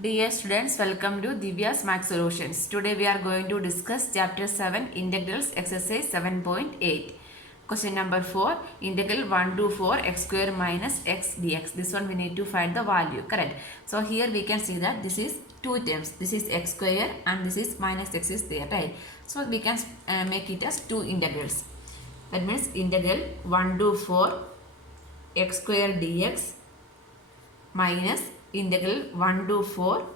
Dear students, welcome to Divya's Math Solutions. Today we are going to discuss Chapter 7 Integrals Exercise 7.8. Question number 4. Integral 1 to 4 x square minus x dx. This one we need to find the value. Correct. So here we can see that this is two terms. This is x square and this is minus x is there. Right. So we can make it as two integrals. That means integral 1 to 4 x square dx minus integral 1 to 4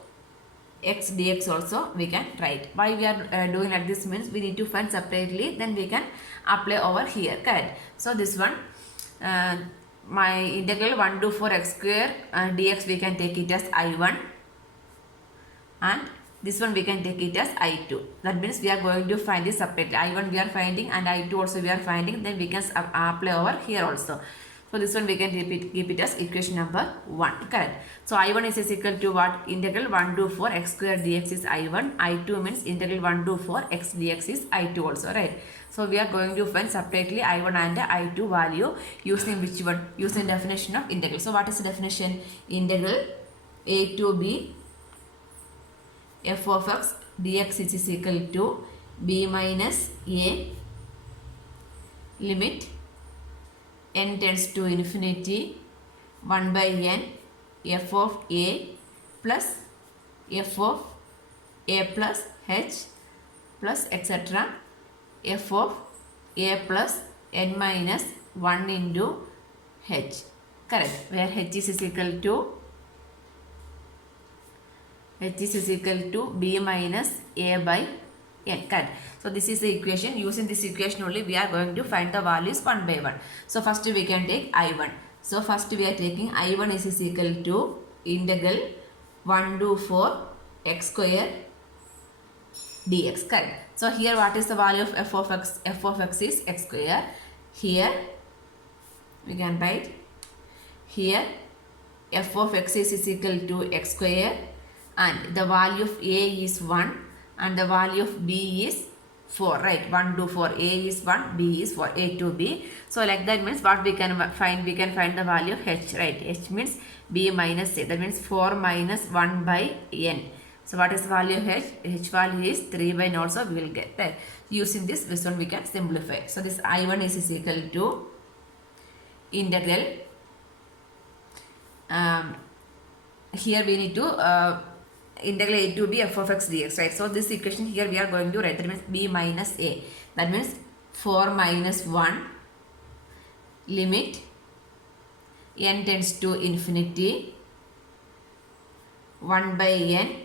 x dx also we can write. Why we are doing like this means we need to find separately, then we can apply over here. Correct. So this one my integral 1 to 4 x square dx we can take it as I1 and this one we can take it as I2. That means we are going to find this separately. I1 we are finding and I2 also we are finding, then we can apply over here also. So this one we can keep it as equation number 1. Correct. So I1 is equal to what? Integral 1 to 4 x square dx is I1. I2 means integral 1 to 4 x dx is I2 also. Right. So we are going to find separately I1 and I2 value using which one? Using definition of integral. So what is the definition? Integral a to b f of x dx is equal to b minus a limit n tends to infinity 1 by n f of a plus f of a plus h plus etc. f of a plus n minus 1 into h. Correct. Where h is equal to b minus a by n. Correct. So this is the equation. Using this equation only we are going to find the values one by one. So first we can take I1. So first we are taking I1 is equal to integral 1 to 4 x square dx. Correct. So here what is the value of f of x? F of x is x square. Here we can write here f of x is equal to x square and the value of a is 1 and the value of b is 4, right? 1 to 4, a is 1, b is 4, a to b. So like that means what we can find? We can find the value of h, right? H means b minus a. That means 4 minus 1 by n. So what is the value of h? H value is 3 by n also we will get, right? Using this one we can simplify. So this I1 is equal to integral. Here we need to integral a to b f of x dx, right? So this equation here we are going to write, that means b minus a. That means 4 minus 1 limit n tends to infinity 1 by n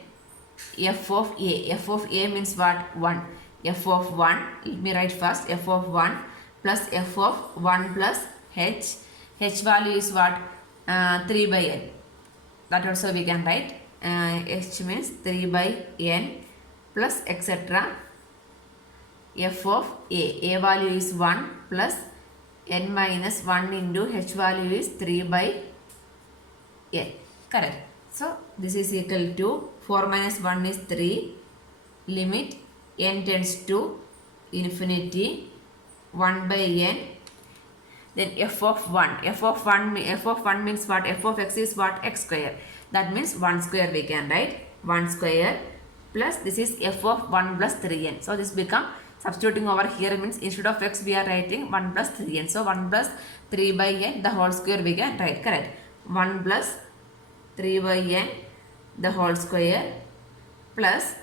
f of a. F of a means what? 1. F of 1, let me write first, f of 1 plus f of 1 plus h. H value is what? 3 by n. That also we can write. H means 3 by n plus etc. f of a. A value is 1 plus n minus 1 into h value is 3 by n. Correct. So this is equal to 4 minus 1 is 3. Limit n tends to infinity 1 by n. Then f of 1. F of 1 means what? F of x is what? X square. That means 1 square we can write. 1 square plus this is f of 1 plus 3n. So this become, substituting over here means instead of x we are writing 1 plus 3n. So 1 plus 3 by n the whole square we can write. Correct. 1 plus 3 by n the whole square plus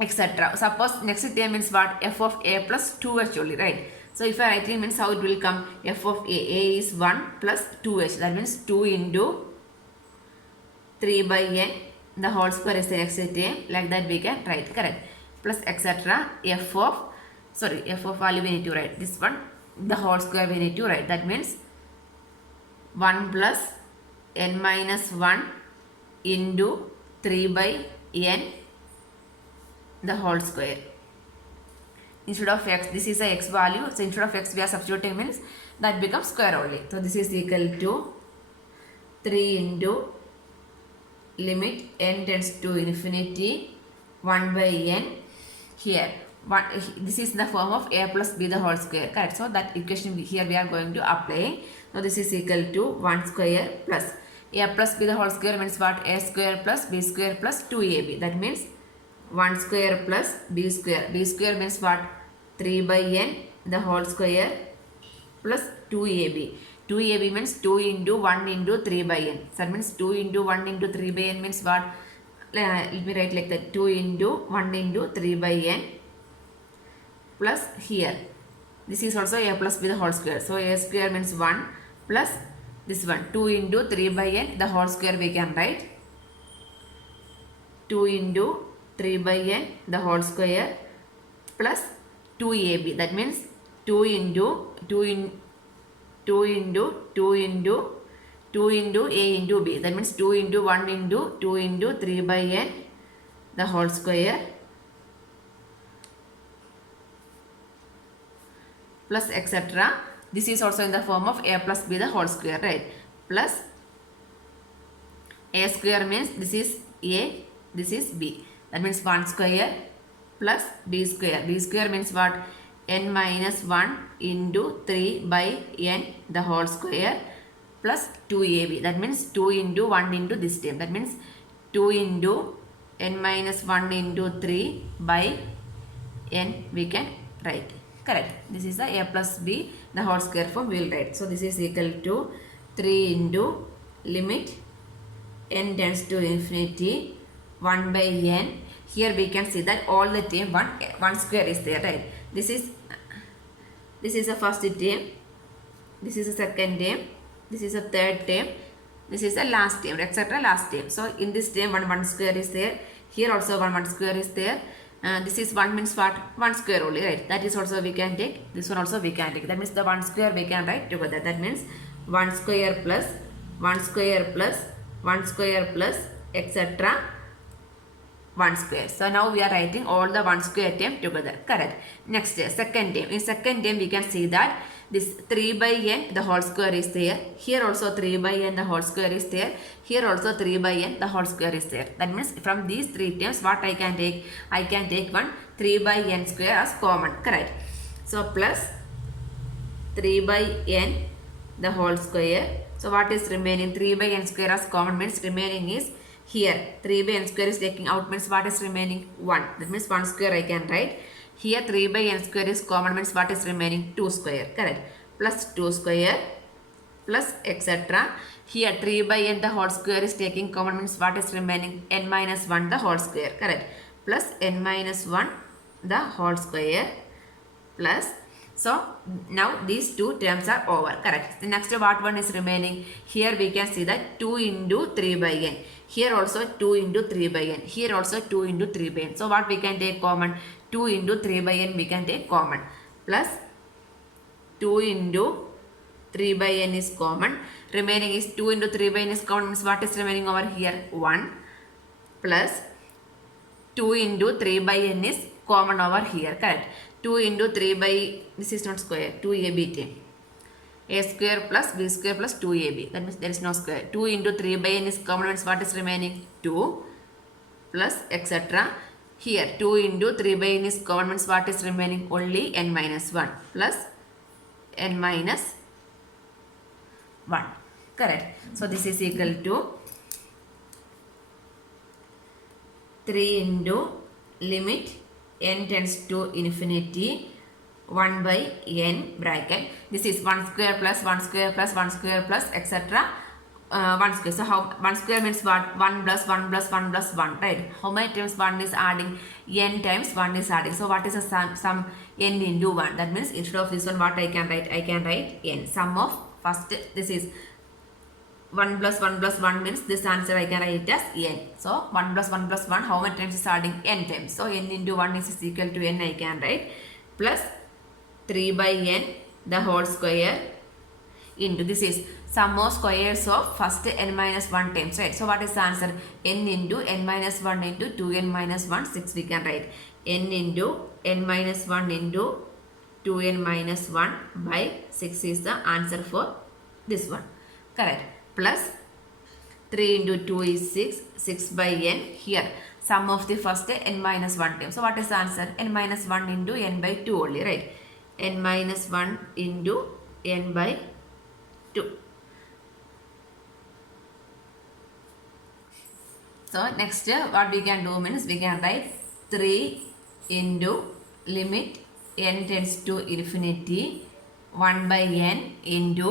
etc. Suppose next term means what? F of a plus 2h only, right? So if I write means how it will come? F of a is 1 plus 2h. That means 2 into 3 by n the whole square is the next term. Like that we can write. Correct. Plus etc. F of value we need to write. This one the whole square we need to write. That means 1 plus n minus 1 into 3 by n the whole square. Instead of x, this is a x value. So instead of x we are substituting means that becomes square only. So this is equal to 3 into limit n tends to infinity 1 by n. Here this is in the form of a plus b the whole square. Correct. So that equation here we are going to apply. So this is equal to 1 square plus a plus b the whole square means what? A square plus b square plus 2ab. That means 1 square plus b square. B square means what? 3 by n the whole square plus 2ab. 2ab means 2 into 1 into 3 by n. So that means 2 into 1 into 3 by n means what? Let me write like that. 2 into 1 into 3 by n plus here. This is also a plus b the whole square. So a square means 1 plus this one. 2 into 3 by n the whole square we can write. 2 into 3 by n the whole square plus 2ab. That means 2 into 2 into a into b. That means 2 into 1 into 2 into 3 by n the whole square plus etc. This is also in the form of a plus b the whole square, right? Plus a square means this is a, this is b. That means 1 square plus b square. B square means what? N minus 1 into 3 by n the whole square plus 2ab. That means 2 into 1 into this term. That means 2 into n minus 1 into 3 by n we can write. Correct. This is the a plus b the whole square form we will write. So this is equal to 3 into limit n tends to infinity 1 by n. Here we can see that all the term 1 square is there, right? This is the first term, this is the second term, this is the third term, this is the last term, etc. last term. So in this term 1 square is there. Here also 1 square is there. This is 1 means what? 1 square only, right? That is also we can take. This one also we can take. That means the 1 square we can write together. That means 1 square plus 1 square plus 1 square plus etc. 1 square. So now we are writing all the 1 square term together. Correct. Next, second term. In second term we can see that this 3 by n the whole square is there. Here also 3 by n the whole square is there. Here also 3 by n the whole square is there. That means from these 3 terms what I can take? I can take one 3 by n square as common. Correct. So plus 3 by n the whole square. So what is remaining? 3 by n square as common means remaining is here 3 by n square is taking out means what is remaining? 1. That means 1 square I can write. Here 3 by n square is common means what is remaining? 2 square. Correct. Plus 2 square plus etc. Here 3 by n the whole square is taking common means what is remaining? N minus 1 the whole square. Correct. Plus n minus 1 the whole square plus. So now these 2 terms are over. Correct. The next what one is remaining? Here we can see that 2 into 3 by n. Here also 2 into 3 by n. Here also 2 into 3 by n. So what we can take common? 2 into 3 by n we can take common. Plus 2 into 3 by n is common. Remaining is 2 into 3 by n is common means what is remaining over here? 1 plus 2 into 3 by n is common over here. Correct. 2 into 3 by, this is not square, 2ab term. A square plus b square plus 2ab. That means there is no square. 2 into 3 by n is common means what is remaining? 2 plus etc. Here 2 into 3 by n is common means what is remaining? Only n minus 1 plus n minus 1. Correct. So this is equal to 3 into limit n tends to infinity 1 by n bracket. This is 1 square plus 1 square plus 1 square plus etc. 1 square. So how 1 square means what? 1 plus 1 plus 1 plus 1, right? How many times 1 is adding? N times 1 is adding. So what is the sum n into 1? That means instead of this one what I can write? I can write n. Sum of first, this is 1 plus 1 plus 1 means this answer I can write as n. So 1 plus 1 plus 1 how many times is adding? N times. So n into 1 is equal to n I can write plus 3 by n the whole square into, this is sum of squares of first n minus 1 times, right? So what is the answer? N into n minus 1 into 2n minus 1, 6 we can write. N into n minus 1 into 2n minus 1 by 6 is the answer for this one. Correct. Plus 3 into 2 is 6, 6 by n. Here sum of the first n minus 1 term. So what is the answer? N minus 1 into n by 2 only, right? N minus 1 into n by 2. So next what we can do means we can write 3 into limit n tends to infinity 1 by n into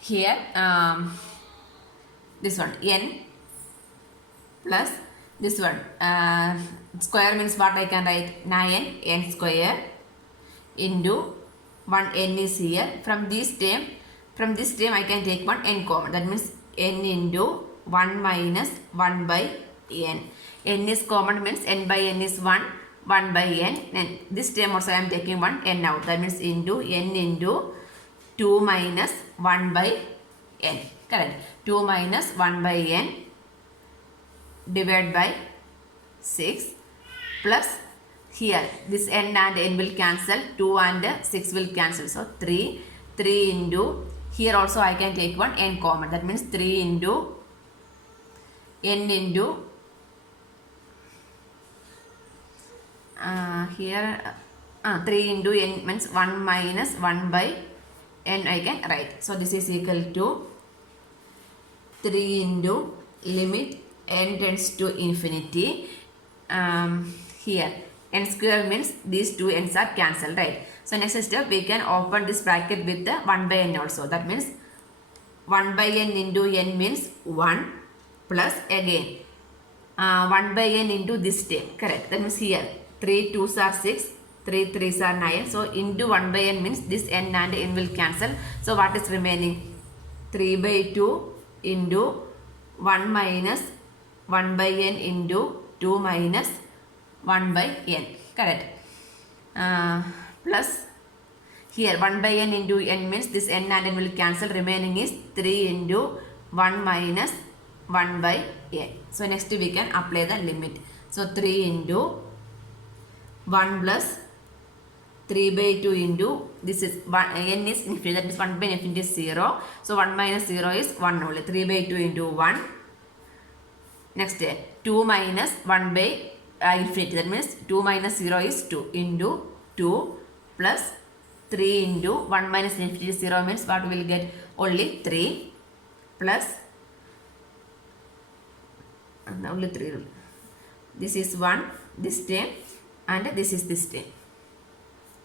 here this one n plus this one square means what I can write 9 n square into 1 n is here. From this term I can take one n common, that means n into 1 minus 1 by n. N is common means n by n is 1 by n, and this term also I am taking one n out, that means into n into 2 minus 1 by n, correct. 2 minus 1 by n divided by 6 plus here this n and n will cancel, 2 and 6 will cancel, so 3 into here also I can take one n common, that means 3 into n into here 3 into n means 1 minus 1 by n I can write. So this is equal to 3 into limit n tends to infinity. Here n square means these two n's are cancelled, right? So next step we can open this bracket with the 1 by n also, that means 1 by n into n means 1 plus again 1 by n into this term, correct. That means here 3 2s are 6, 3 3s are 9, so into 1 by n means this n and n will cancel, so what is remaining? 3 by 2 into 1 minus 1 by n into 2 minus 1 by n, correct. Plus here 1 by n into n means this n and n will cancel, remaining is 3 into 1 minus 1 by n. So next we can apply the limit. So 3 into 1 plus 3 by 2 into this is n is infinity, that means 1 by infinity is 0, so 1 minus 0 is 1 only. 3 by 2 into 1. Next 2 minus 1 by infinity, that means 2 minus 0 is 2 into 2 plus 3 into 1 minus infinity is 0 means what we will get? Only 3 plus only 3. This is 1, this term, and this is this term,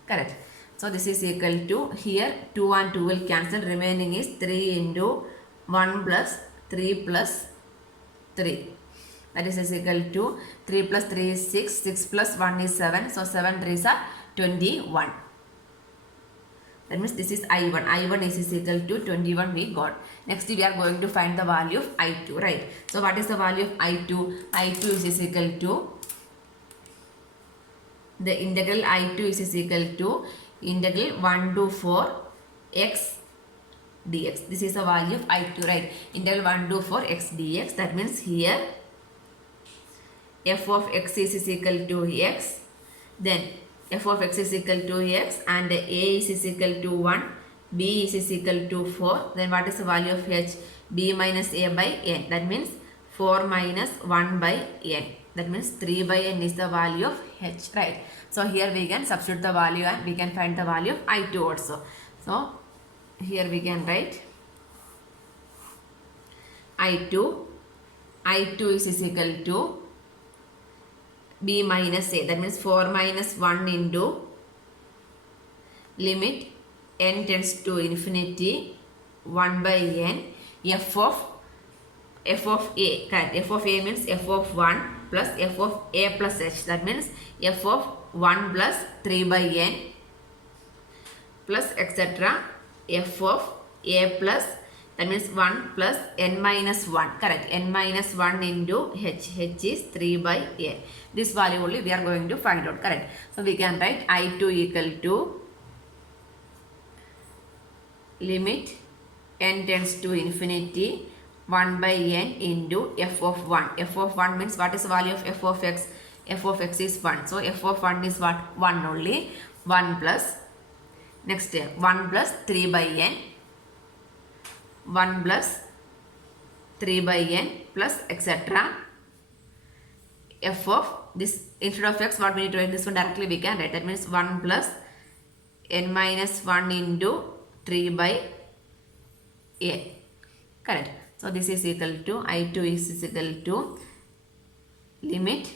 correct. So this is equal to here 2 and 2 will cancel, remaining is 3 into 1 plus 3 plus 3, that is equal to 3 plus 3 is 6, 6 plus 1 is 7, so 7 3s are 21. That means this is I1. I1 is equal to 21 we got. Next we are going to find the value of I2, right? So what is the value of I2? I2 is equal to the integral I2 is equal to integral 1 to 4 x dx. This is the value of I2, right? Integral 1 to 4 x dx. That means here f of x is equal to x, then f of x is equal to x, and a is equal to 1, b is equal to 4, then what is the value of h? b minus a by n, that means 4 minus 1 by n, that means 3 by n is the value of h, right? So here we can substitute the value and we can find the value of I2 also. So here we can write I2 is equal to b minus a, that means 4 minus 1 into limit n tends to infinity 1 by n f of a, correct. F of a means f of 1 plus f of a plus h, that means f of 1 plus 3 by n plus etc. f of a plus, that means 1 plus n minus 1, correct. N minus 1 into h is 3 by n. This value only we are going to find out, correct. So we can write I2 equal to limit n tends to infinity 1 by n into f of 1. f of 1 means what is the value of f of x? f of x is 1. So f of 1 is what? 1 only. 1 plus, next 1 plus 3 by n, 1 plus 3 by n plus etc. f of this, instead of x what we need to write, this one directly we can write, that means 1 plus n minus 1 into 3 by n, correct. So this is equal to I2 is equal to limit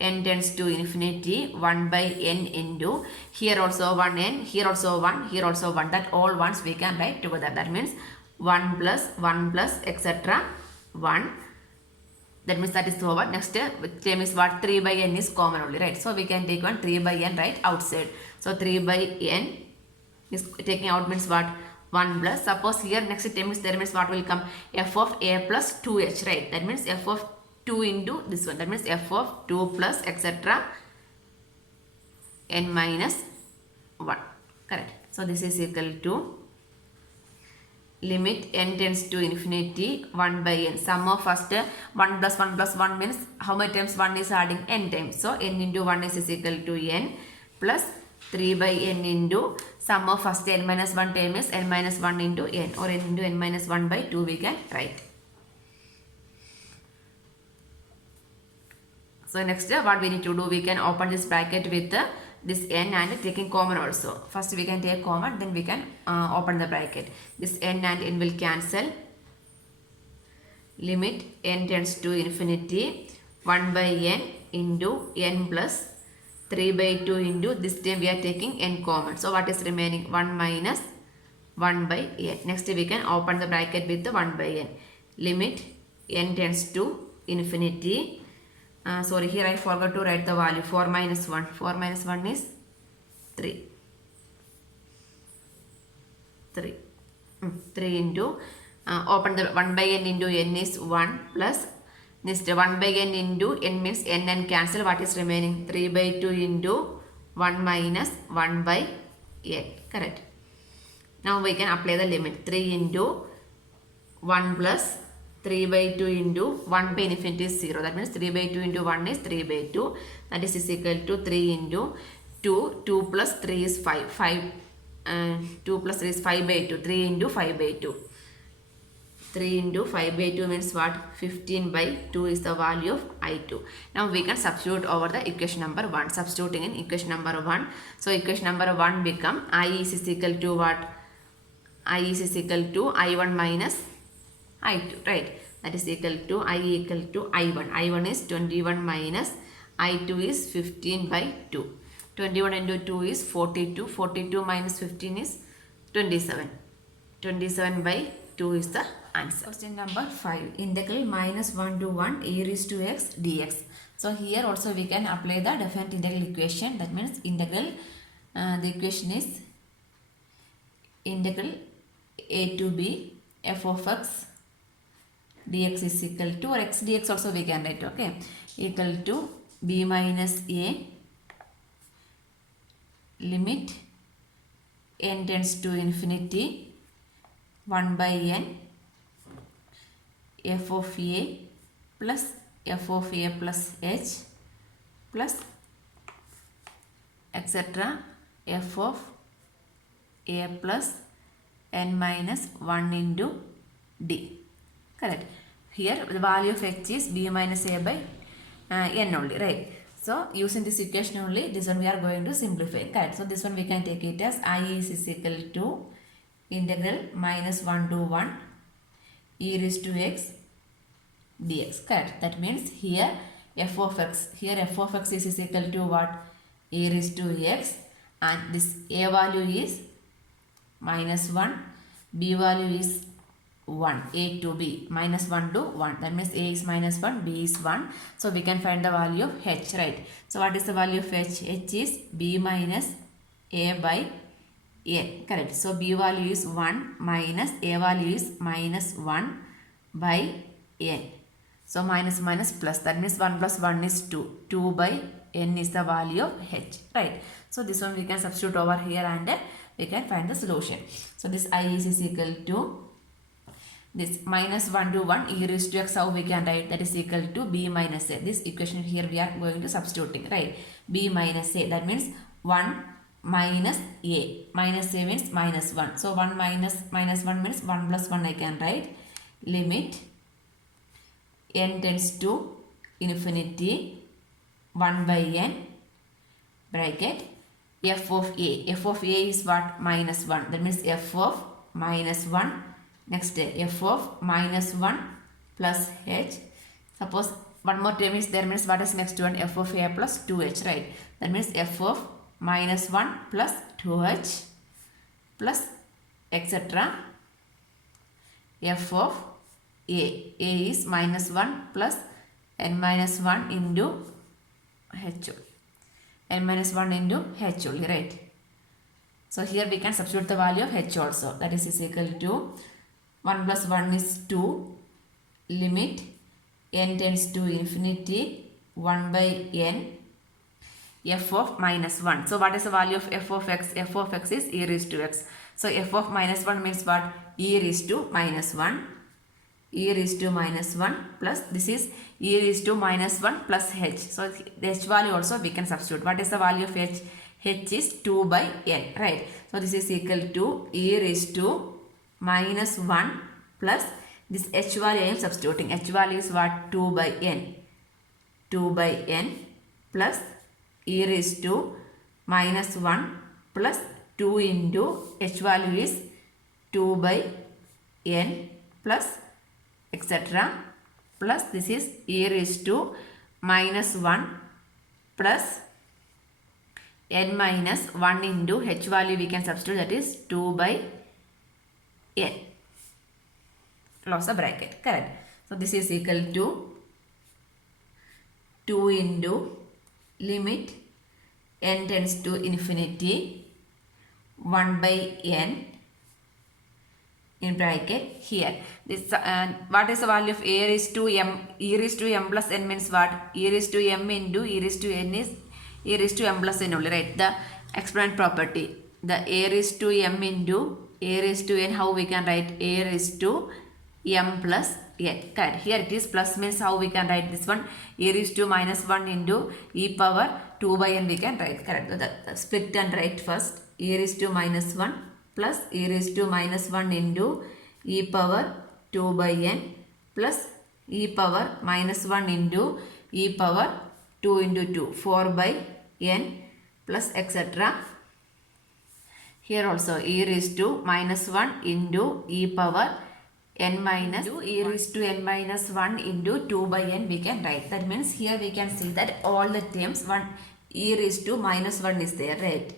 n tends to infinity 1 by n into here also 1 n, here also 1, here also 1. That all ones we can write together. That means 1 plus etc. 1. That means that is over. Next term is what? 3 by n is common only, right? So we can take one 3 by n right outside. So 3 by n is taking out means what? 1 plus. Suppose here next term is there means what will come? F of a plus 2h, right? That means f of 2 into this one. That means f of 2 plus etc. n minus 1. Correct. So this is equal to limit n tends to infinity 1 by n. Sum of first 1 plus 1 means how many times 1 is adding? N times. So n into 1 is equal to n plus 3 by n into sum of first n minus 1 term is n minus 1 into n, or n into n minus 1 by 2 we can write. So next what we need to do, we can open this bracket with this n and taking common also. First we can take common, then we can open the bracket. This n and n will cancel. Limit n tends to infinity 1 by n into n plus 3 by 2 into this time we are taking n common. So what is remaining? 1 minus 1 by n. Next we can open the bracket with the 1 by n. Limit n tends to infinity. Sorry, here I forgot to write the value. 4 minus 1. 4 minus 1 is 3. 3 into open the 1 by n into n is 1 plus this 1 by n into n means n and cancel. What is remaining? 3 by 2 into 1 minus 1 by n. Correct. Now we can apply the limit. 3 into 1 plus 3 by 2 into 1 by infinity is 0. That means 3 by 2 into 1 is 3 by 2. That is equal to 3 into 2. 2 plus 3 is 5. 2 plus 3 is 5 by 2. 3 into 5 by 2. 3 into 5 by 2 means what? 15 by 2 is the value of I2. Now we can substitute over the equation number 1. Substituting in equation number 1. So equation number 1 become I is equal to what? I is equal to I1 minus I2, right? That is equal to I equal to I1. I1 is 21 minus I2 is 15 by 2. 21 into 2 is 42. 42 minus 15 is 27. 27 by 2 is the answer. Question number 5. Integral minus 1 to 1 e raised to x dx. So here also we can apply the definite integral equation. That means integral, the equation is integral a to b f of x dx is equal to, or x dx also we can write, okay, equal to b minus a limit n tends to infinity 1 by n f of a plus f of a plus h plus etc. f of a plus n minus 1 into d. Correct. Here the value of h is b minus a by n only, right? So using this equation only, this one we are going to simplify. Correct. So this one we can take it as I is equal to integral minus 1 to 1 e raised to x dx. Correct. That means here f of x, here f of x is equal to what? E raised to x, and this a value is minus 1, b value is 1, a to b, minus 1 to 1. That means a is minus 1, b is 1. So we can find the value of h, right? So what is the value of h? h is b minus a by n. Correct. So b value is 1 minus a value is minus 1 by n. So minus minus plus. That means 1 plus 1 is 2. 2 by n is the value of h, right? So this one we can substitute over here and we can find the solution. So this I is equal to this minus 1 to 1 e raised to x, how we can write? That is equal to b minus a. This equation here we are going to substituting, right? B minus a. That means 1 minus a. Minus a means minus 1. So 1 minus 1 means 1 plus 1 I can write. Limit n tends to infinity 1 by n bracket f of a. F of a is what? Minus 1. That means f of minus 1 Next f of minus 1 plus h. Suppose one more term is there, means what is next one? F of a plus 2h, right? That means f of minus 1 plus 2h plus etc. f of a. A is minus 1 plus n minus 1 into h. N minus 1 into h only, right? So here we can substitute the value of h also. That is equal to 1 plus 1 is 2. Limit n tends to infinity 1 by n f of minus 1. So what is the value of f of x? F of x is e raised to x. So f of minus 1 means what? E raised to minus 1. E raised to minus 1 plus this is e raised to minus 1 plus h. So the h value also we can substitute. What is the value of h? H is 2 by n, right? So this is equal to e raised to minus 1 plus this h value I am substituting. H value is what? 2 by n. 2 by n plus e raised to minus 1 plus 2 into h value is 2 by n plus etc. plus this is e raised to minus 1 plus n minus 1 into h value we can substitute, that is 2 by n. Close the bracket, correct. So this is equal to 2 into limit n tends to infinity 1 by n in bracket here. This what is the value of a raised to m? E raised to m plus n means what? E raised to m into e raised to n is e raised to m plus n only, right? The exponent property. The a raised to m into a raised to n, how we can write? A raised to m plus n, correct. Here it is plus, means how we can write this one? E raised to minus 1 into e power 2 by n we can write, correct. The split and write first. E raised to minus 1 plus e raised to minus 1 into e power 2 by n plus e power minus 1 into e power 2 into 2, 4 by n plus etc. Here also e raised to minus 1 into e power n minus e raised to n minus 1 into 2 by n we can write. That means here we can see that all the terms e raised to minus 1 is there, right?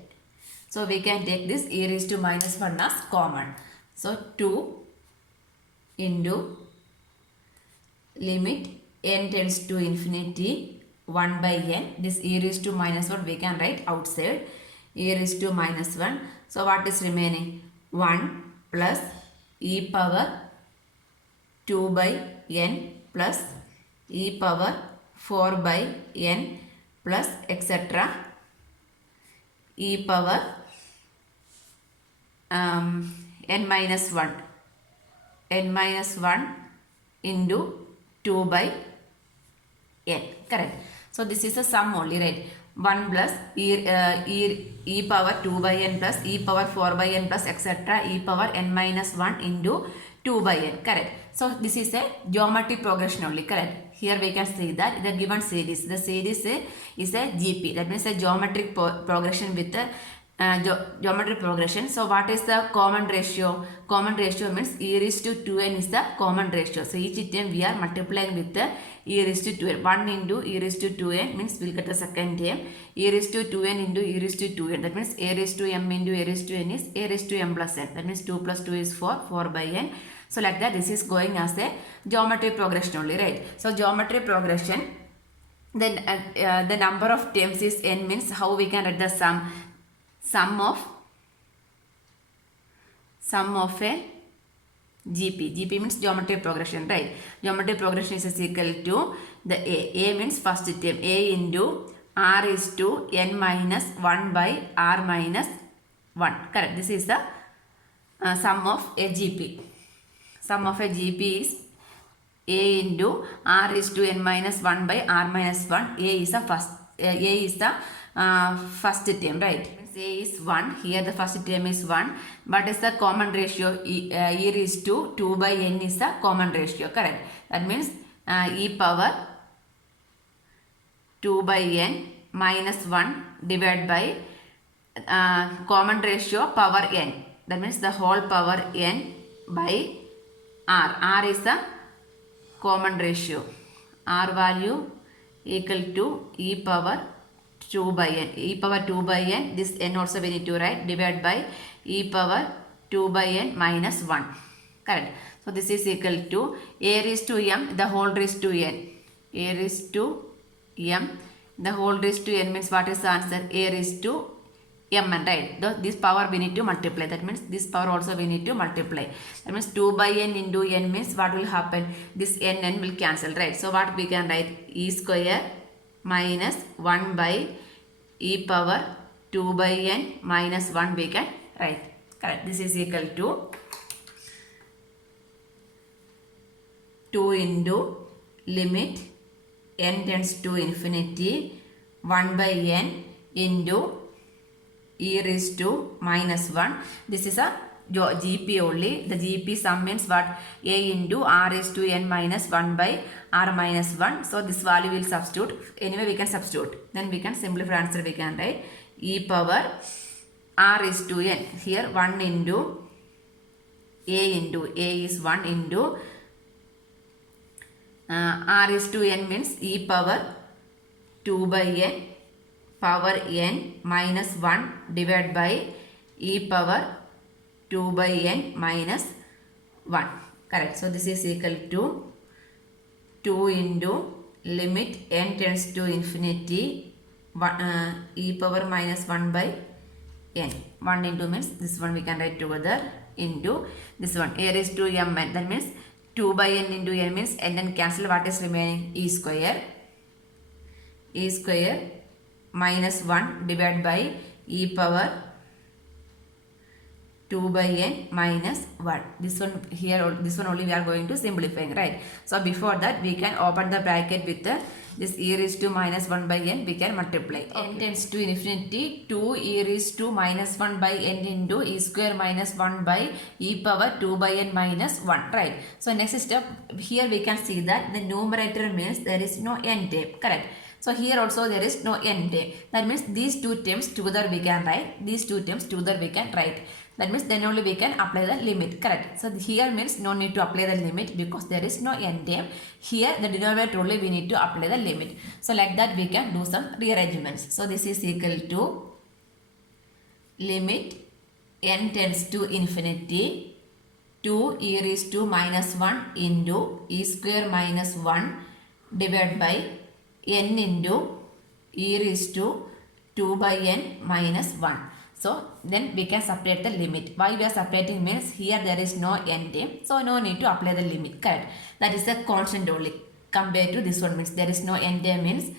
So we can take this e raised to minus 1 as common. So 2 into limit n tends to infinity 1 by n. This e raised to minus 1 we can write outside. E raised to minus 1. So what is remaining? 1 plus e power 2 by n plus e power 4 by n plus etc. e power n minus 1. N minus 1 into 2 by n, correct. So this is a sum only, right? 1 plus e power 2 by n plus e power 4 by n plus etc. e power n minus 1 into 2 by n, correct. So this is a geometric progression only, correct. Here we can see that the given series, the series is a GP, that means a geometric progression with a geometric progression. So what is the common ratio? Common ratio means e raised to 2n is the common ratio. So each term we are multiplying with the e raised to 2n. 1 into e raised to 2n means we will get the second term. E raised to 2n into e raised to 2n. That means a raised to m into a raised to n is a raised to m plus n. That means 2 plus 2 is 4, 4 by n. So like that, this is going as a geometric progression only, right? So geometric progression, then the number of terms is n, means how we can write the sum of a GP. GP means geometric progression, right? Geometric progression is equal to the A. A means first term. A into r is to n minus 1 by r minus 1. Correct. This is the sum of a GP. Sum of a GP is A into r is to n minus 1 by r minus 1. A is the first term, right? A is 1. Here the first term is 1. What is the common ratio? E raised to 2 by n is the common ratio, correct. That means e power 2 by n minus 1 divided by common ratio power n. That means the whole power n by R is the common ratio. R value equal to e power 2 by n. E power 2 by n, this n also we need to write, divide by e power 2 by n minus 1. Correct. So this is equal to a raised to m the whole raised to n. A raised to m the whole raised to n means what is the answer? A raised to mn, right? This power we need to multiply. That means this power also we need to multiply. That means 2 by n into n means what will happen? This n will cancel, right? So what we can write? E square minus 1 by e power 2 by n minus 1 we can write. Correct. This is equal to 2 into limit n tends to infinity 1 by n into e raised to minus 1. This is a GP only. The GP sum means what? A into r raised to n minus 1 by r minus 1. So this value will substitute. Anyway, we can substitute. Then we can simplify answer. We can write e power r raised to n. Here 1 into a is 1 into r raised to n means e power 2 by n power n minus 1 divided by e power 2 by n minus 1. Correct. So this is equal to 2 into limit n tends to infinity e power minus 1 by n. 1 into means this one we can write together into this one a raised to mn. That means 2 by n into n means n then cancel. What is remaining? E square minus 1 divided by e power 2 by n minus 1. This one here, this one only we are going to simplifying, right? So before that we can open the bracket with this e raised to minus 1 by n we can multiply. Okay. N tends to infinity 2 e raised to minus 1 by n into e square minus 1 by e power 2 by n minus 1, right? So next step, here we can see that the numerator means there is no n term, correct? So here also there is no n term. That means these two terms together we can write. These two terms together we can write. That means then only we can apply the limit, correct? So here means no need to apply the limit because there is no n term. Here the denominator only we need to apply the limit. So like that we can do some rearrangements. So this is equal to limit n tends to infinity 2 e raised to minus 1 into e square minus 1 divided by n into e raised to 2 by n minus 1. So then we can separate the limit. Why we are separating means here there is no n term. So no need to apply the limit, correct? That is a constant only. Compared to this one means there is no n term means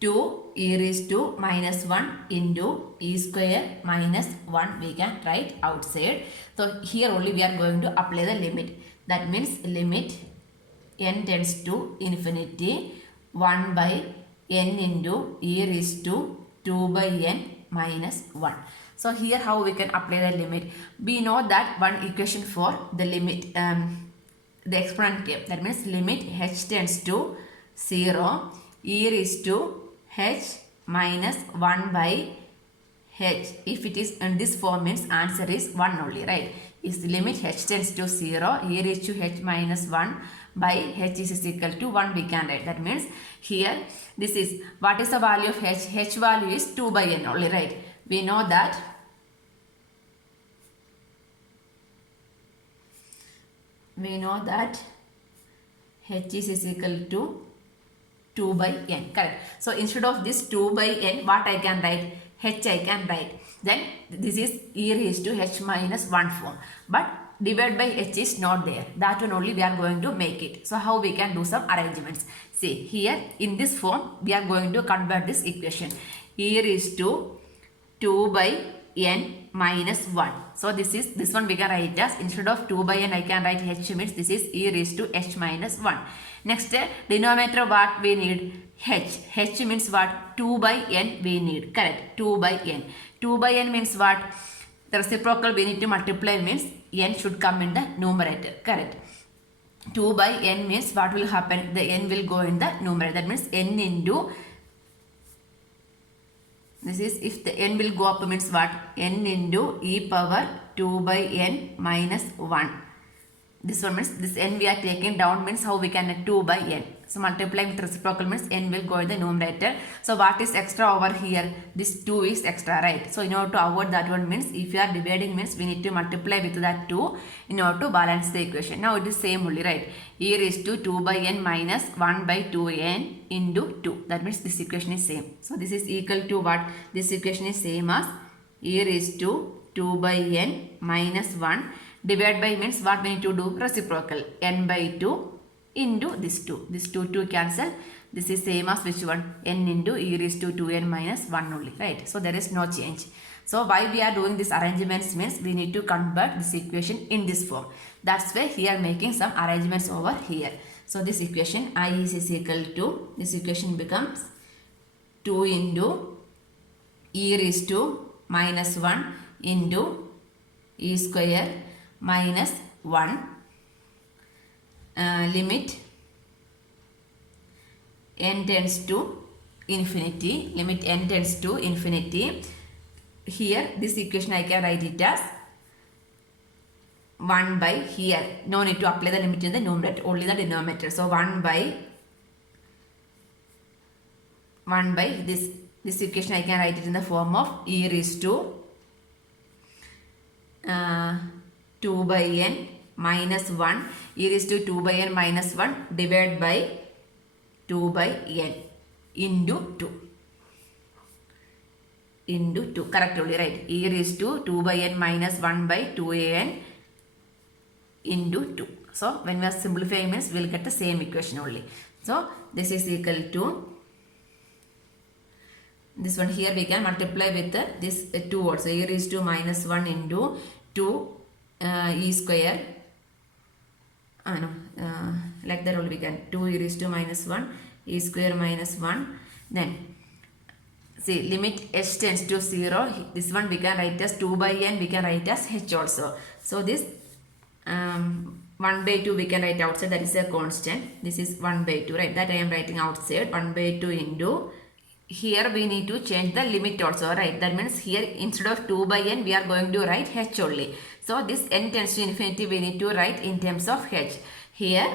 2 e raised to minus 1 into e square minus 1 we can write outside. So here only we are going to apply the limit. That means limit n tends to infinity 1 by n into e raised to 2 by n minus 1. So here how we can apply the limit? We know that one equation for the limit, the exponent came. That means limit h tends to 0 e raised to h minus 1 by h. If it is in this form means answer is 1 only, right? Is the limit h tends to 0 e raised to h minus 1 by h is equal to 1 we can write. That means here this is what is the value of h? H value is 2 by n only, right? We know that h is equal to 2 by n, correct? So instead of this 2 by n, what I can write? H I can write. Then this is e raised to h minus 1 form. But divided by h is not there. That one only we are going to make it. So how we can do some arrangements? See here in this form we are going to convert this equation. E raised to 2 by n minus 1. So this one we can write as instead of 2 by n I can write h means this is e raised to h minus 1. Next denominator what we need? H. H means what? 2 by n we need, correct? 2 by n. 2 by n means what? The reciprocal we need to multiply means n should come in the numerator, correct? 2 by n means what will happen? The n will go in the numerator. That means n into this is if the n will go up means what? N into e power 2 by n minus 1 this one means this n we are taking down means how we can get 2 by n. So multiplying with reciprocal means n will go in the numerator. So what is extra over here? This 2 is extra, right? So in order to avoid that one means if you are dividing means we need to multiply with that 2 in order to balance the equation. Now it is same only, right? E raised to 2 by n minus 1 by 2n into 2. That means this equation is same. So this is equal to what? This equation is same as e raised to 2 by n minus 1 divide by means what we need to do? Reciprocal n by 2 into this 2. This 2 cancel. This is same as which one? N into e raised to 2n minus 1 only, right? So there is no change. So why we are doing this arrangements means we need to convert this equation in this form. That's why here making some arrangements over here. So this equation I is equal to, this equation becomes 2 into e raised to minus 1 into e square minus 1 limit n tends to infinity, limit n tends to infinity. Here this equation I can write it as 1 by here. No need to apply the limit in the numerator, only the denominator. So 1 by this equation I can write it in the form of e raised to 2 by n minus 1 e raised to 2 by n minus 1 divided by 2 by n into 2. Correct only, right? E raised to 2 by n minus 1 by 2an into 2. So when we are simplifying means we will get the same equation only. So this is equal to this one. Here we can multiply with this 2 also. E raised to minus 1 into 2 e square. Like that only we can. 2 e raised to minus 1 e square minus 1. Then see limit h tends to 0. This one we can write as 2 by n, we can write as h also. So this 1 by 2 we can write outside, that is a constant. This is 1 by 2, right? That I am writing outside. 1 by 2 into, here we need to change the limit also, right? That means here instead of 2 by n we are going to write h only. So this n tends to infinity we need to write in terms of h. Here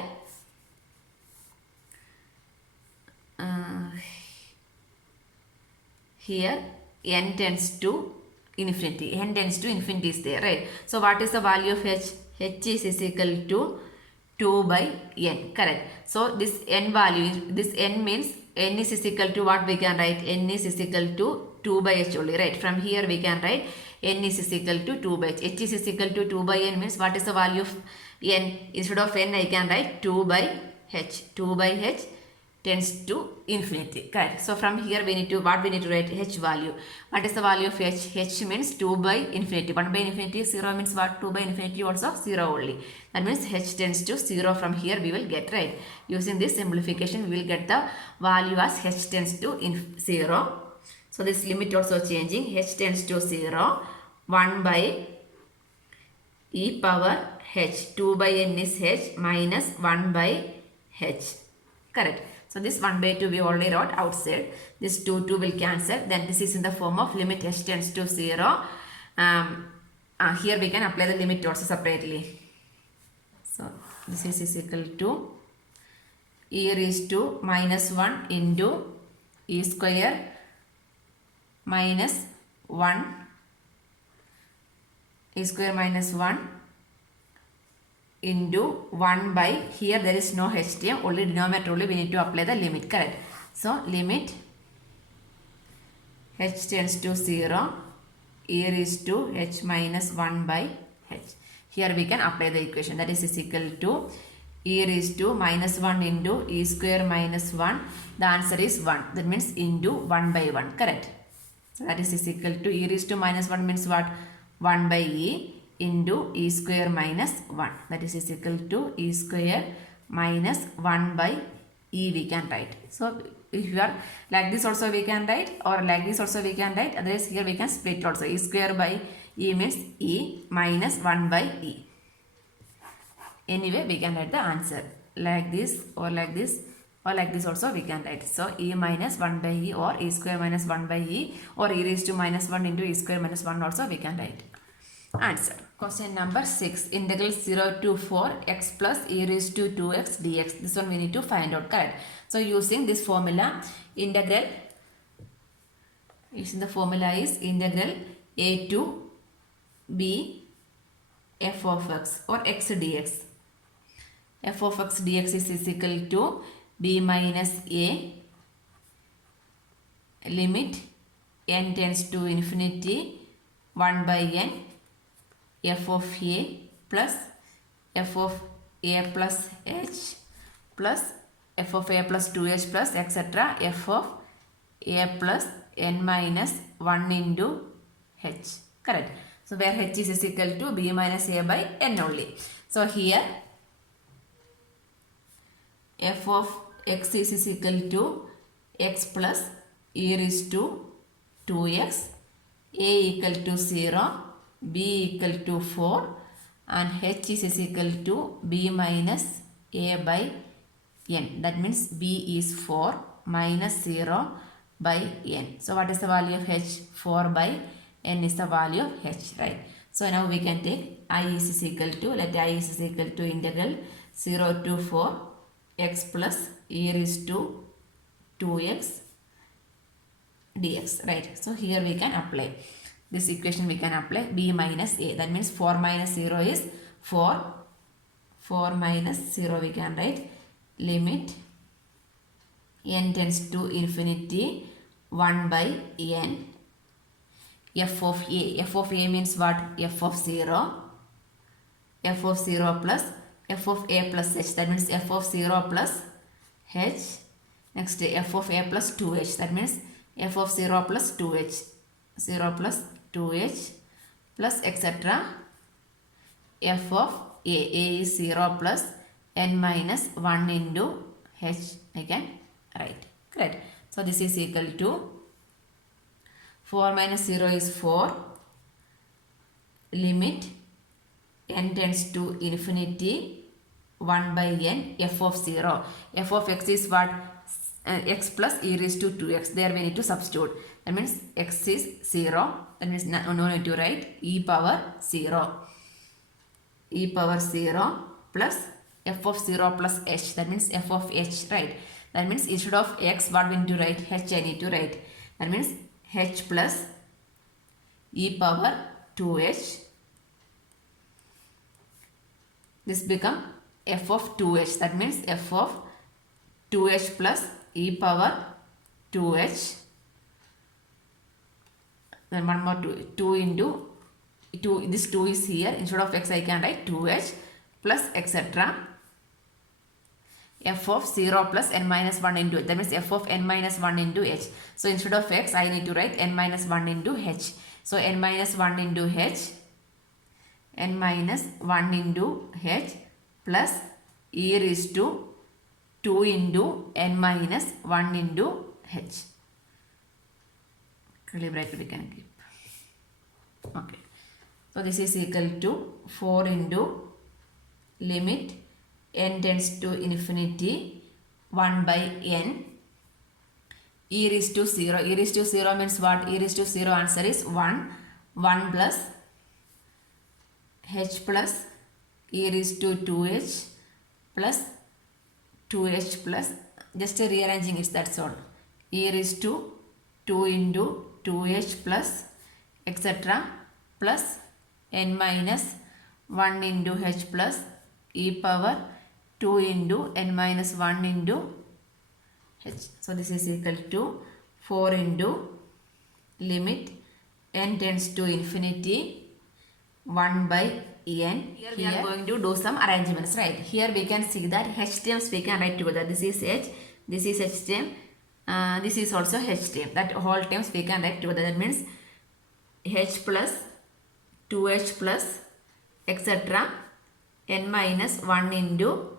n tends to infinity. N tends to infinity is there, right? So what is the value of h? H is equal to 2 by n, correct? So this n value, this n means n is equal to what we can write? N is equal to 2 by h only, right? From here we can write n is equal to 2 by h. H is equal to 2 by n means what is the value of n? Instead of n I can write 2 by h. 2 by h tends to infinity, correct? So from here we need to, what we need to write? H value. What is the value of h? H means 2 by infinity. 1 by infinity 0 means what? 2 by infinity also 0 only. That means h tends to 0. From here we will get, right? Using this simplification we will get the value as h tends to 0. So this limit also changing. H tends to 0. 1 by e power h. 2 by n is h minus 1 by h, correct? So this 1 by 2 we already wrote outside. This 2 will cancel. Then this is in the form of limit h tends to 0. Here we can apply the limit also separately. So this is equal to e raised to minus 1 into e square minus 1 e square minus 1 into 1 by, here there is no h term, only denominator only we need to apply the limit, correct? So limit h tends to 0 e raised to h minus 1 by h. Here we can apply the equation, that is equal to e raised to minus 1 into e square minus 1. The answer is 1. That means into 1 by 1, correct? So that is equal to e raised to minus 1 means what? 1 by e into e square minus 1. That is equal to e square minus 1 by e we can write. So if you are like this also we can write, or like this also we can write. Otherwise here we can split also. E square by e means e minus 1 by e. Anyway we can write the answer like this or like this, or like this also we can write. So e minus 1 by e or e square minus 1 by e, or e raised to minus 1 into e square minus 1 also we can write. Answer. Question number 6. Integral 0 to 4 x plus e raised to 2x dx. This one we need to find out, correct? So using this formula, integral is integral a to b f of x or x dx. F of x dx is equal to b minus a limit n tends to infinity 1 by n f of a plus f of a plus h plus f of a plus 2h plus etc. f of a plus n minus 1 into h, correct? So where h is equal to b minus a by n only. So here f of x is equal to x plus e raised to 2x, a equal to 0, b equal to 4 and h is equal to b minus a by n. That means b is 4 minus 0 by n. So what is the value of h? 4 by n is the value of h, right? So now we can take I is equal to, let I is equal to integral 0 to 4 x plus e raised to 2x dx, right? So here we can apply this equation, we can apply b minus a. That means 4 minus 0 is 4. 4 minus 0 we can write limit n tends to infinity 1 by n f of a. F of a means what? F of 0. F of 0 plus f of a plus h. That means f of 0 plus h. Next f of a plus 2h. That means f of 0 plus 2h. 0 plus 2h plus etc. f of a. A is 0 plus n minus 1 into h. I can write. Correct. So this is equal to 4 minus 0 is 4. Limit n tends to infinity 1 by n f of 0. F of x is what? X plus e raised to 2x. There we need to substitute. That means x is 0. That means no need to write e power 0. E power 0 plus f of 0 plus h. That means f of h, right? That means instead of x, what we need to write? H I need to write. That means h plus e power 2h. This become f of 2h. That means f of 2h plus e power 2h. Then one more 2 into 2. This 2 is here. Instead of x I can write 2h plus etc. f of 0 plus n minus 1 into h. That means f of n minus 1 into h. So instead of x I need to write n minus 1 into h. So n minus 1 into h. N minus 1 into h plus e raised to 2 into n minus 1 into h. Curly bracket we can keep. Okay. So this is equal to 4 into limit n tends to infinity 1 by n e raised to 0. E raised to 0 means what? E raised to 0 answer is 1. 1 plus h plus e raised to 2h plus 2h plus, just rearranging it, that's all. E raised to 2 into 2h plus etc. plus n minus 1 into h plus e power 2 into n minus 1 into h. So this is equal to 4 into limit n tends to infinity 1 by n. Here we are going to do some arrangements, right? Here we can see that h terms we can write together. This is h, this is h term, this is also h term. That whole terms we can write together. That means h plus 2h plus etc. n minus 1 into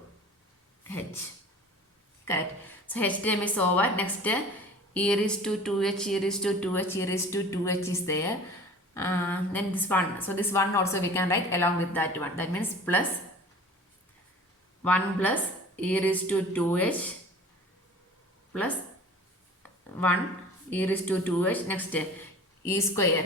h. Correct. So h term is over. Next e raised to 2h, e raised to 2h, e raised to 2h is there. Then this one. So this one also we can write along with that one. That means plus 1 plus e raised to 2h plus 1 e raised to 2h. Next e square.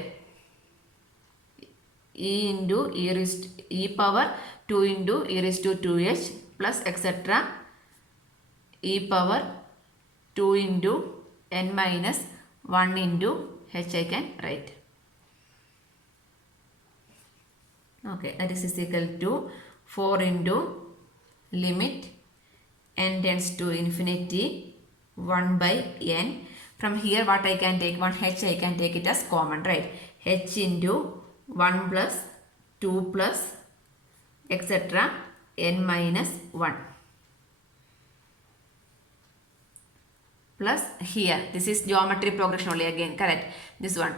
e into e power 2 into e raised to 2h plus etc. e power 2 into n minus 1 into h I can write. Okay, that is equal to 4 into limit n tends to infinity 1 by n. From here what I can take, 1h I can take it as common, right? h into 1 plus 2 plus etc. n minus 1 plus here, this is geometry progression only again, correct? This one,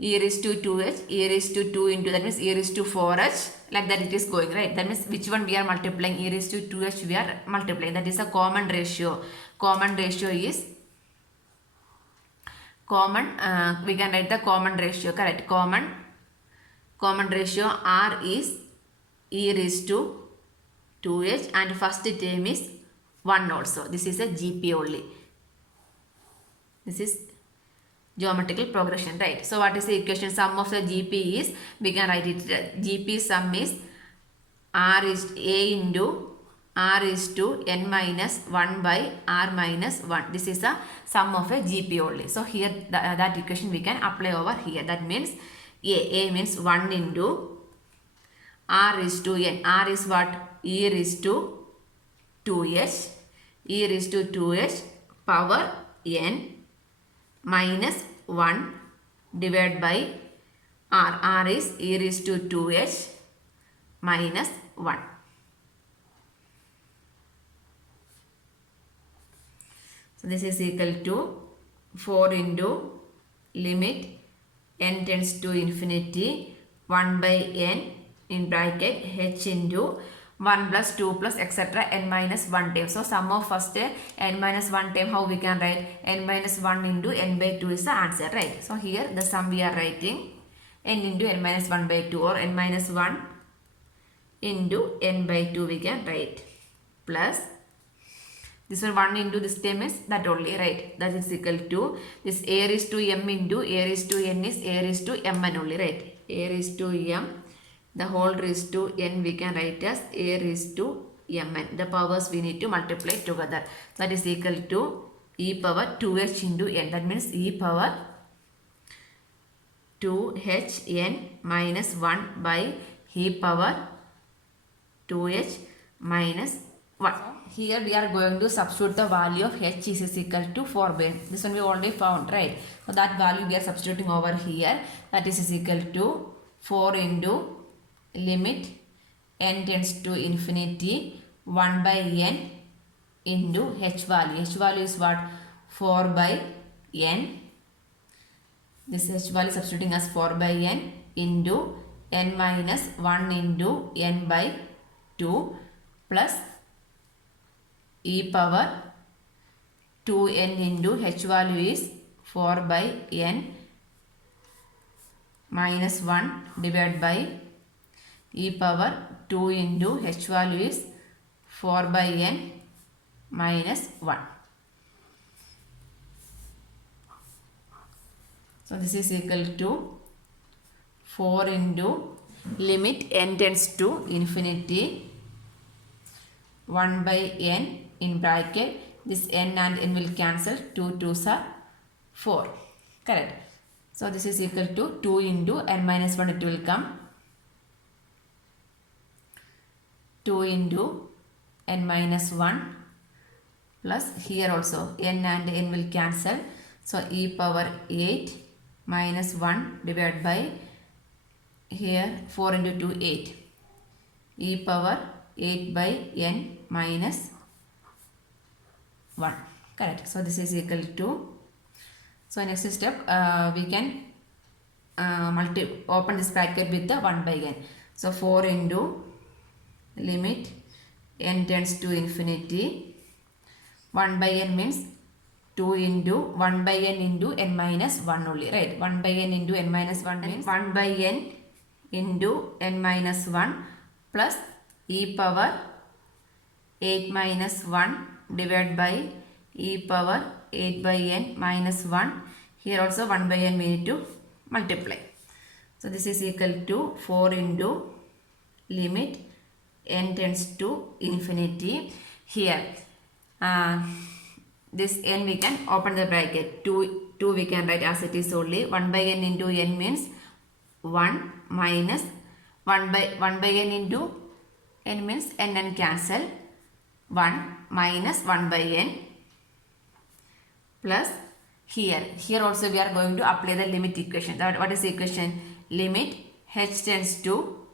e raised to 2h, e raised to 2 into, that means e raised to 4h, like that it is going, right? That means which one we are multiplying? E raised to 2h we are multiplying. That is a common ratio. Common ratio is common, we can write the common ratio, correct? Common ratio R is e raised to 2h and first term is 1 also. This is a GP only. This is geometrical progression, right? So what is the equation? Sum of the GP is, we can write it, GP sum is R is A into R is to n minus 1 by R minus 1. This is a sum of a GP only. So here that equation we can apply over here. That means A means 1 into R is to n. R is what? E is to 2h. E is to 2h power n minus 1 divided by R. R is e raised to 2h minus 1. So this is equal to 4 into limit n tends to infinity 1 by n in bracket h into 1 plus 2 plus etc. n minus 1 term. So sum of first n minus 1 term, how we can write? N minus 1 into n by 2 is the answer, right? So here the sum we are writing n into n minus 1 by 2 or n minus 1 into n by 2 we can write, plus this one into this term is that only, right? That is equal to this a raised to m into a raised to n is a raised to mn only, right? A raised to m, the whole raised to n we can write as a raised to mn. The powers we need to multiply together. That is equal to e power 2h into n. That means e power 2h n minus 1 by e power 2h minus 1. Here we are going to substitute the value of h is equal to 4 by n. This one we already found, right? So that value we are substituting over here. That is equal to 4 into limit n tends to infinity 1 by n into h value. H value is what? 4 by n. This h value substituting as 4 by n into n minus 1 into n by 2 plus e power 2n into h value is 4 by n minus 1 divided by e power 2 into h value is 4 by n minus 1. So this is equal to 4 into limit n tends to infinity 1 by n in bracket, this n and n will cancel, 2 2s are 4, correct? So this is equal to 2 into n minus 1, it will come 2 into n minus 1 plus here also n and n will cancel, so e power 8 minus 1 divided by here 4 into 2 8, e power 8 by n minus 1, correct? So this is equal to, so next step we can open this bracket with the 1 by n. So 4 into limit n tends to infinity 1 by n means 2 into 1 by n into n minus 1 only, right? 1 by n into n minus 1 means 1 by n into n minus 1 plus e power 8 minus 1 divided by e power 8 by n minus 1. Here also 1 by n we need to multiply. So this is equal to 4 into limit n tends to infinity. Here this n we can open the bracket, 2 we can write as it is only. 1 by n into n means 1 minus 1 by n into n means n cancel, 1 minus 1 by n plus here also we are going to apply the limit equation. What is the equation? Limit h tends to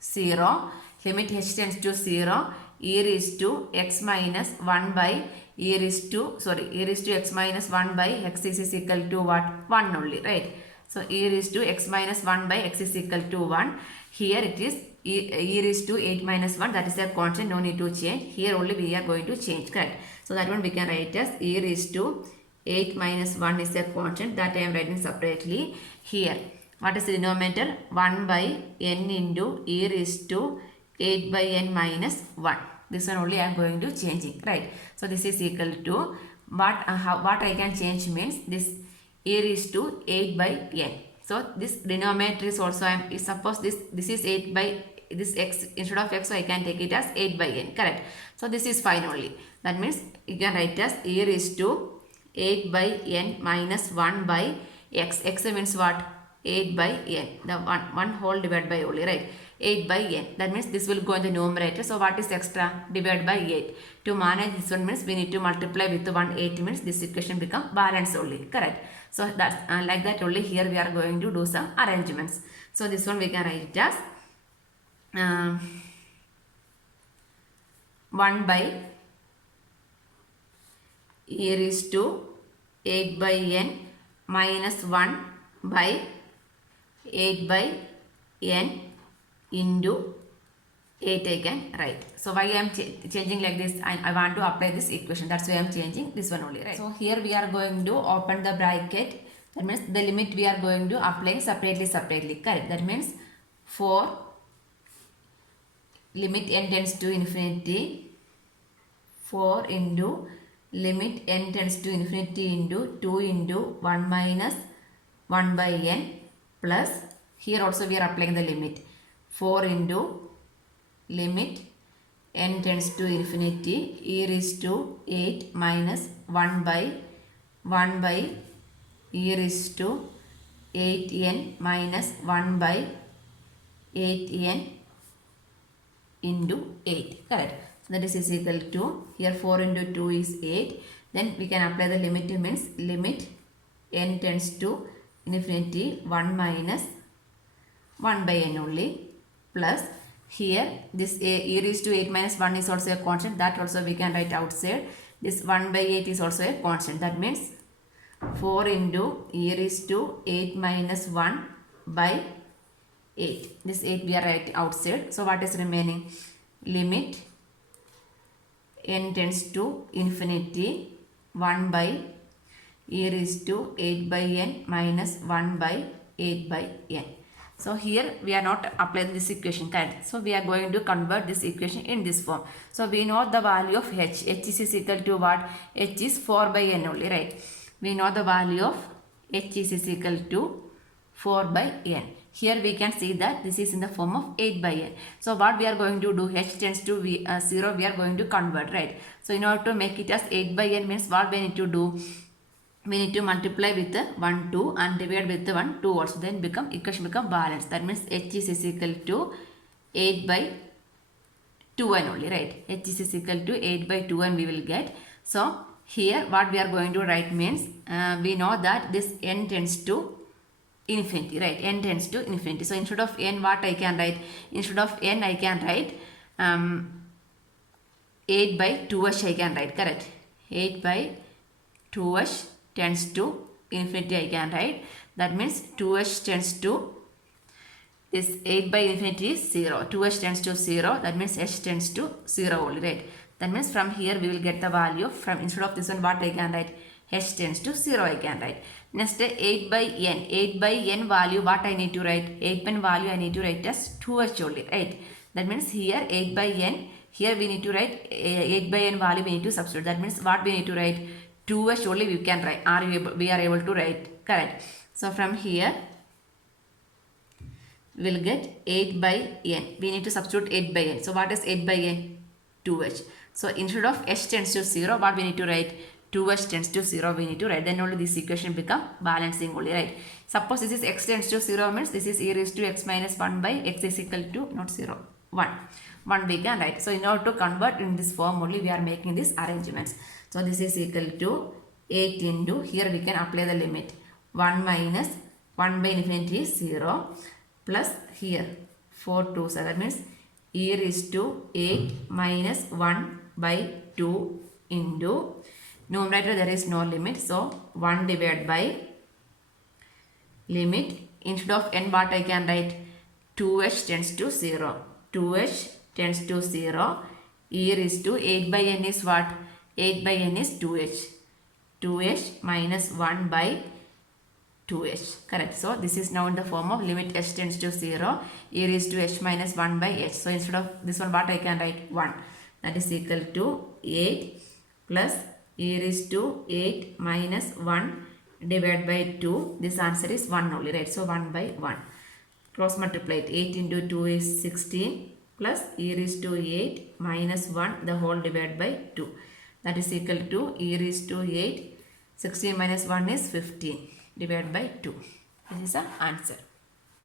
0, limit h tends to 0, e raised to x minus 1 by e raised to x minus 1 by x is equal to what? 1 only, right? So e raised to x minus 1 by x is equal to 1. Here it is e raised to 8 minus 1, that is a constant, no need to change. Here only we are going to change, correct? So that one we can write as e raised to 8 minus 1 is a constant, that I am writing separately. Here what is the denominator? 1 by n into e raised to 8 by n minus 1. This one only I am going to changing, right? So this is equal to what I can change means this e raised to 8 by n. So this denominator is also, suppose this is 8 by this x, instead of x so I can take it as 8 by n, correct? So this is fine only. That means you can write as e raised to 8 by n minus 1 by x. X means what? 8 by n, the one whole divided by only, right? 8 by n. That means this will go in the numerator. So what is extra? Divided by 8. To manage this one means we need to multiply with 1. 8 means this equation become balance only, correct? So that's like that only. Here we are going to do some arrangements. So this one we can write it as 1 by e raised to 8 by n minus 1 by 8 by n into 8 I can write. So why I am changing like this? I want to apply this equation. That's why I am changing this one only, right? So here we are going to open the bracket. That means the limit we are going to apply separately, correct? That means for limit n tends to infinity, 4 into limit n tends to infinity into 2 into 1 minus 1 by n plus, here also we are applying the limit, 4 into limit n tends to infinity e raised to 8 minus 1 by e raised to 8n minus 1 by 8n into 8, correct? So that is equal to, here 4 into 2 is 8. Then we can apply the limit, means limit n tends to infinity 1 minus 1 by n only plus, here this e raised to 8 minus 1 is also a constant, that also we can write outside. This 1 by 8 is also a constant, that means 4 into e raised to 8 minus 1 by 8. This 8 we are writing outside. So what is remaining? Limit n tends to infinity 1 by e raised to 8 by n minus 1 by 8 by n. So here we are not applying this equation, correct? So we are going to convert this equation in this form. So we know the value of h. H is equal to what? H is 4 by n only, right? We know the value of h is equal to 4 by n. Here we can see that this is in the form of 8 by n. So what we are going to do? H tends to 0, we are going to convert, right? So in order to make it as 8 by n means what we need to do? We need to multiply with 1, 2 and divide with 1, 2 also. Then equation become balanced. That means h is equal to 8 by 2n only, right? H is equal to 8 by 2n we will get. So here what we are going to write means we know that this n tends to infinity, right? N tends to infinity. So instead of n, what I can write? Instead of n I can write 8 by 2h I can write, correct? 8 by 2h tends to infinity I can write. That means 2h tends to, this 8 by infinity is 0. 2h tends to 0. That means h tends to 0 only, right? That means from here we will get the value from, instead of this one what I can write? H tends to 0 I can write. Next 8 by n. 8 by n value what I need to write? 8 by n value I need to write as 2h only, right? That means here 8 by n, here we need to write 8 by n value we need to substitute. That means what we need to write? 2h only we can write, we are able to write, correct? So from here we'll get 8 by n. We need to substitute 8 by n. So what is 8 by n? 2h. So instead of h tends to 0, what we need to write? 2h tends to 0 we need to write. Then only this equation become balancing only, right? Suppose this is x tends to 0 means this is e raised to x minus 1 by x is equal to not 0, 1. 1 we can write. So in order to convert in this form only we are making these arrangements. So this is equal to 8 into, here we can apply the limit. 1 minus 1 by infinity is 0 plus here 4 2 7 means e raised to 8 minus 1 by 2 into numerator there is no limit, so 1 divided by limit, instead of n what I can write? 2h tends to 0. 2h tends to 0. E raised to 8 by n is what? 8 by n is 2h. 2h minus 1 by 2h. Correct. So this is now in the form of limit h tends to 0. E raised to h minus 1 by h. So instead of this one what I can write? 1. That is equal to 8 plus e raised to 8 minus 1 divided by 2. This answer is 1 only, right? So 1 by 1. Cross multiply it. 8 into 2 is 16 plus e raised to 8 minus 1 the whole divided by 2. That is equal to e raised to 8. 16 minus 1 is 15 divided by 2. This is the answer.